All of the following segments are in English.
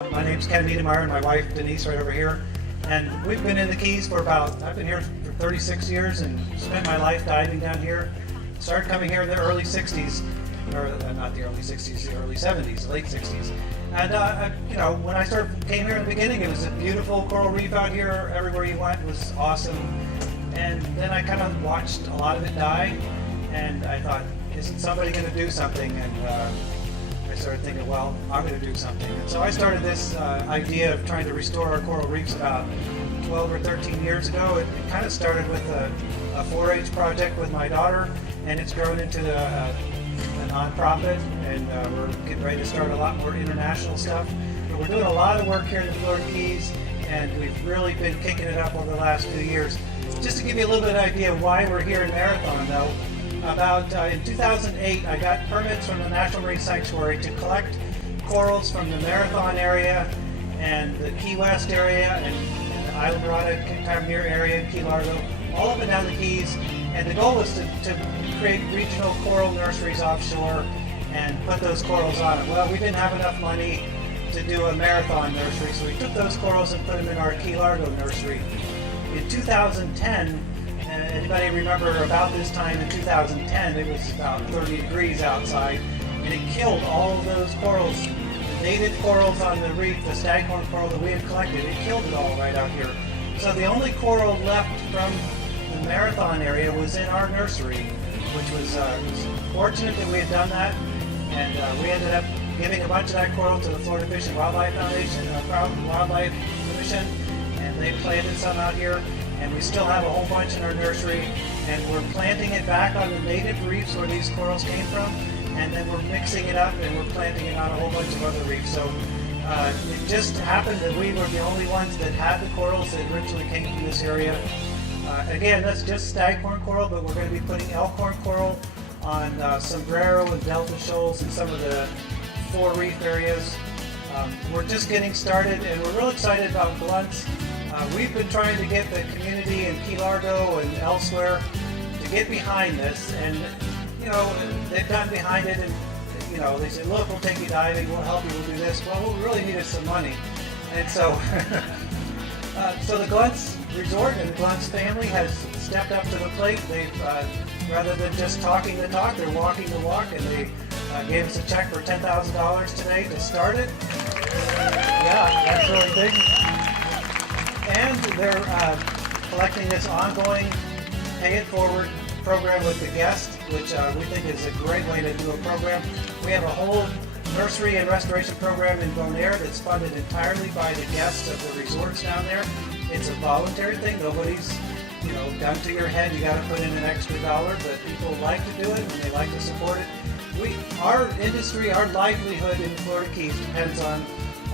My name's Ken Niedermeyer and my wife Denise right over here. And we've been in the Keys for I've been here for 36 years and spent my life diving down here. Started coming here in the early 60s, or not the early 60s, the early 70s, late 60s. And when I came here in the beginning, it was a beautiful coral reef out here. Everywhere you went was awesome. And then I kind of watched a lot of it die, and I thought, isn't somebody going to do something? And I started thinking, well, I'm going to do something. And so I started this idea of trying to restore our coral reefs about 12 or 13 years ago. It kind of started with a 4-H project with my daughter, and it's grown into a nonprofit, and we're getting ready to start a lot more international stuff. But we're doing a lot of work here in the Florida Keys, and we've really been kicking it up over the last few years. Just to give you a little bit of idea of why we're here in Marathon, though, in 2008, I got permits from the National Marine Sanctuary to collect corals from the Marathon area and the Key West area and the Island Dorada, Carmere area, and Key Largo, all up and down the Keys. And the goal was to create regional coral nurseries offshore and put those corals on it. Well, we didn't have enough money to do a Marathon nursery, so we took those corals and put them in our Key Largo nursery. In 2010, anybody remember about this time in 2010, it was about 30 degrees outside, and it killed all of those corals, the native corals on the reef, the staghorn coral that we had collected. It killed it all right out here. So the only coral left from the Marathon area was in our nursery, which was fortunate that we had done that, and we ended up giving a bunch of that coral to the Florida Fish and Wildlife Foundation, Wildlife Commission, and they planted some out here. And we still have a whole bunch in our nursery, and we're planting it back on the native reefs where these corals came from, and then we're mixing it up and we're planting it on a whole bunch of other reefs. So it just happened that we were the only ones that had the corals that originally came from this area. Again, that's just staghorn coral, but we're going to be putting elkhorn coral on sombrero and delta shoals in some of the 4 reef areas. We're just getting started, and we're real excited about Glunz. We've been trying to get the community in Key Largo and elsewhere to get behind this, and they've gotten behind it, and they said, look, we'll take you diving, we'll help you, we'll do this. Well, what we really need is some money. And so so the Glunz Resort and the Glunz family has stepped up to the plate. They've rather than just talking the talk, they're walking the walk, and they gave us a check for $10,000 today to start it. Yeah, that's really big. And they're collecting this ongoing pay-it-forward program with the guest, which we think is a great way to do a program. We have a whole nursery and restoration program in Bonaire that's funded entirely by the guests of the resorts down there. It's a voluntary thing. Nobody's, gun to your head, you got to put in an extra dollar, but people like to do it and they like to support it. Our industry, our livelihood in the Florida Keys depends on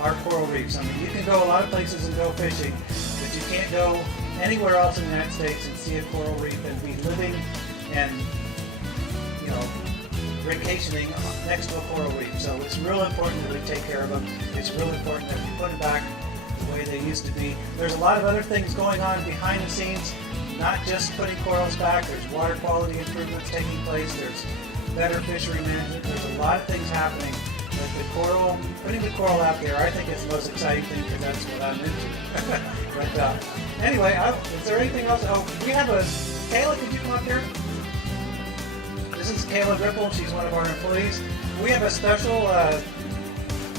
our coral reefs. I mean, you can go a lot of places and go fishing, but you can't go anywhere else in the United States and see a coral reef and be living and, vacationing next to a coral reef. So it's real important that we take care of them. It's real important that we put them back the way they used to be. There's a lot of other things going on behind the scenes, not just putting corals back. There's water quality improvements taking place. There's better fishery management. There's a lot of things happening. But putting the coral out there, I think is the most exciting thing because that's what I'm into. But anyway, is there anything else? Oh, we have Kayla, could you come up here? This is Kayla Ripple. She's one of our employees. We have a special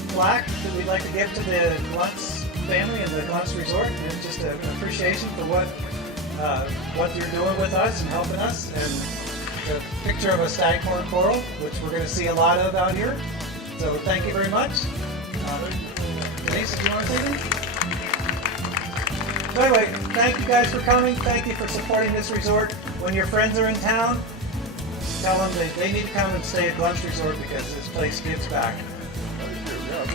plaque that we'd like to give to the Glunz family and the Glunz Resort, and it's just an appreciation for what you're doing with us and helping us. And a picture of a staghorn coral, which we're going to see a lot of out here. So thank you very much. Denise, do you want to say anything? So anyway, thank you guys for coming. Thank you for supporting this resort. When your friends are in town, tell them that they need to come and stay at Glunz Resort because this place gives back. Thank you. Yeah,